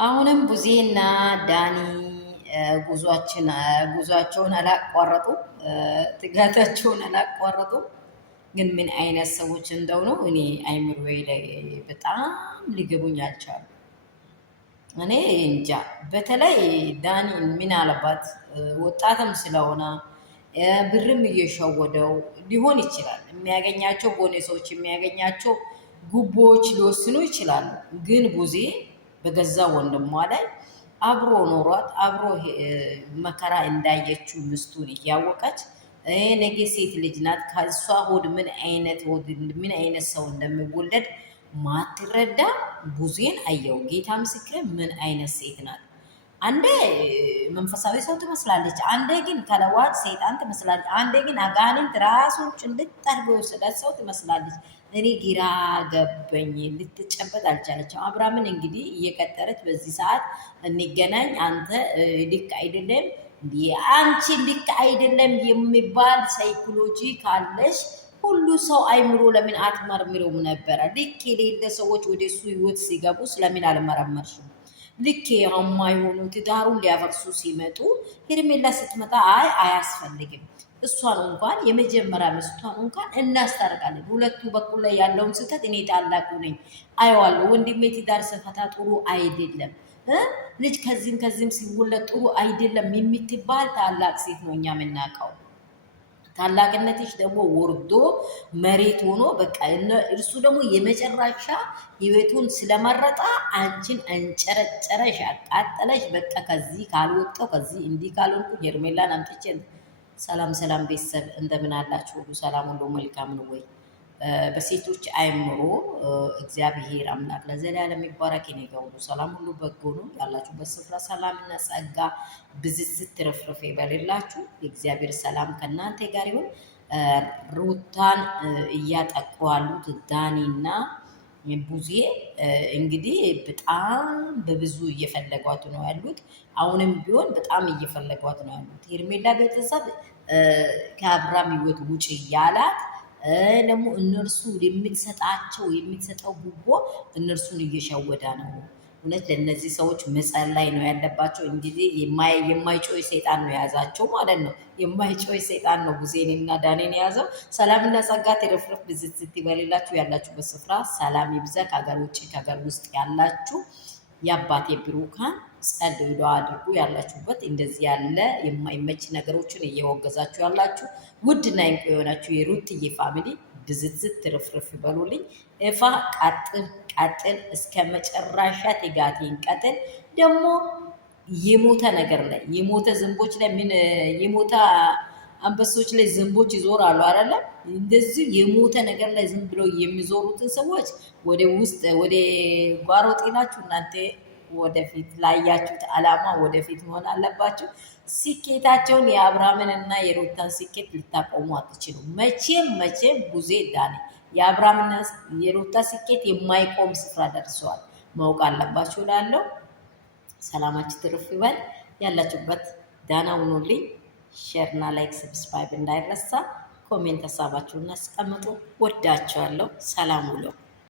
አሁንም ቡዜና ዳኒ ጉዟቸውን አላቋረጡ፣ ትጋታቸውን አላቋረጡ። ግን ምን አይነት ሰዎች እንደሆኑ እኔ አይምሮዬ ላይ በጣም ሊገቡኝ አልቻሉ። እኔ እንጃ። በተለይ ዳኒ ምን አለባት ወጣትም ስለሆነ ብርም እየሸወደው ሊሆን ይችላል። የሚያገኛቸው ቦነሶች የሚያገኛቸው ጉቦዎች ሊወስኑ ይችላሉ። ግን ቡዜ በገዛ ወንድሟ ላይ አብሮ ኖሯት አብሮ መከራ እንዳየችው ሚስቱን እያወቀች ነገ ሴት ልጅ ናት። ከእሷ ሆድ ምን አይነት ሰው እንደሚወለድ ማትረዳ ቡዜን አየው። ጌታ ምስክር ምን አይነት ሴት ናት! አንዴ መንፈሳዊ ሰው ትመስላለች፣ አንዴ ግን ከለዋጭ ሰይጣን ትመስላለች፣ አንዴ ግን አጋንንት ራሱን ጭልጥ አድርጎ የወሰዳት ሰው ትመስላለች። እኔ ግራ ገበኝ። ልትጨበጥ አልቻለችም። አብርሃምን እንግዲህ እየቀጠረች በዚህ ሰዓት እንገናኝ፣ አንተ ልክ አይደለም፣ አንቺ ልክ አይደለም የሚባል ሳይኮሎጂ ካለሽ ሁሉ ሰው አይምሮ ለምን አትመርምረውም ነበረ? ልክ የሌለ ሰዎች ወደ እሱ ህይወት ሲገቡ ስለምን አልመረመርሽም? ልክ የማይሆኑ ትዳሩን ሊያፈርሱ ሲመጡ ሄርሜላ ስትመጣ አያስፈልግም፣ እሷን እንኳን የመጀመሪያ ሚስቷን እንኳን እናስታርቃለን። ሁለቱ በኩል ላይ ያለውን ስህተት እኔ ታላቁ ነኝ አየዋለሁ። ወንድሜ ትዳር ስፈታ ጥሩ አይደለም፣ ልጅ ከዚህም ሲወለድ ጥሩ አይደለም የምትባል ታላቅ ሴት ነው እኛ የምናውቀው። ታላቅነትሽ ደግሞ ወርዶ መሬት ሆኖ በቃ እርሱ ደግሞ የመጨረሻ ህይወቱን ስለመረጣ አንቺን አንጨረጨረሽ፣ አቃጠለሽ። በቃ ከዚህ ካልወጣው ከዚህ እንዲህ ካልሆንኩ ሄርሜላን አምጥቼ ሰላም ቤተሰብ እንደምን አላችሁ? ሁሉ ሰላም፣ ሁሉ መልካም ነው ወይ? በሴቶች አይምሮ እግዚአብሔር አምላክ ለዘላለም ይባረክ። እኔ ጋር ሁሉ ሰላም፣ ሁሉ በጎ ነው። ያላችሁበት ስፍራ ሰላምና ጸጋ ብዝዝት ትርፍርፍ ይበልላችሁ። የእግዚአብሔር ሰላም ከእናንተ ጋር ይሁን። ሩታን እያጠቁ ያሉት ዳኒና ቡዜ እንግዲህ በጣም በብዙ እየፈለጓት ነው ያሉት። አሁንም ቢሆን በጣም እየፈለጓት ነው ያሉት። ሄርሜላ ቤተሰብ ከአብርሃም ህይወት ውጭ እያላት ደግሞ እነርሱ የምትሰጠው ጉቦ እነርሱን እየሸወዳ ነው። እውነት ለእነዚህ ሰዎች መጸለይ ነው ያለባቸው። እንግዲህ የማይጮይ ሰይጣን ነው የያዛቸው ማለት ነው። የማይጮይ ሰይጣን ነው ቡዜንና ዳኔን የያዘው። ሰላምና ጸጋ ትርፍርፍ ብዝት ይበልላችሁ። ያላችሁበት ስፍራ ሰላም ይብዛ። ከሀገር ውጭ ከሀገር ውስጥ ያላችሁ የአባቴ ብሩካን ጸልዩ አድርጉ። ያላችሁበት እንደዚህ ያለ የማይመች ነገሮችን እየወገዛችሁ ያላችሁ ውድና እንቁ የሆናችሁ የሩትዬ ፋሚሊ ብዝዝት ትርፍርፍ ይበሉልኝ። እፋ ቀጥል እስከ መጨረሻ ትጋቴን ቀጥል። ደግሞ የሞተ ነገር ላይ የሞተ ዝንቦች ላይ የሞተ አንበሶች ላይ ዝንቦች ይዞራሉ አይደለም? እንደዚህ የሞተ ነገር ላይ ዝም ብለው የሚዞሩትን ሰዎች ወደ ውስጥ ወደ ጓሮ ጤናችሁ እናንተ ወደፊት ላያችሁት አላማ ወደፊት መሆን አለባችሁ። ስኬታቸውን የአብርሃምን እና የሩታን ስኬት ልታቆሙ አትችሉ። መቼም ቡዜ ዳኒ የአብርሃምና የሩታ ስኬት የማይቆም ስፍራ ደርሰዋል። ማወቅ አለባችሁ። ላለው ሰላማችሁ ትርፍ ይበል። ያላችሁበት ዳና ሁኑልኝ። ሼርና ላይክ ሰብስክራይብ እንዳይረሳ። ኮሜንት ሀሳባችሁን አስቀምጡ። ወዳችኋለሁ። ሰላም ውለው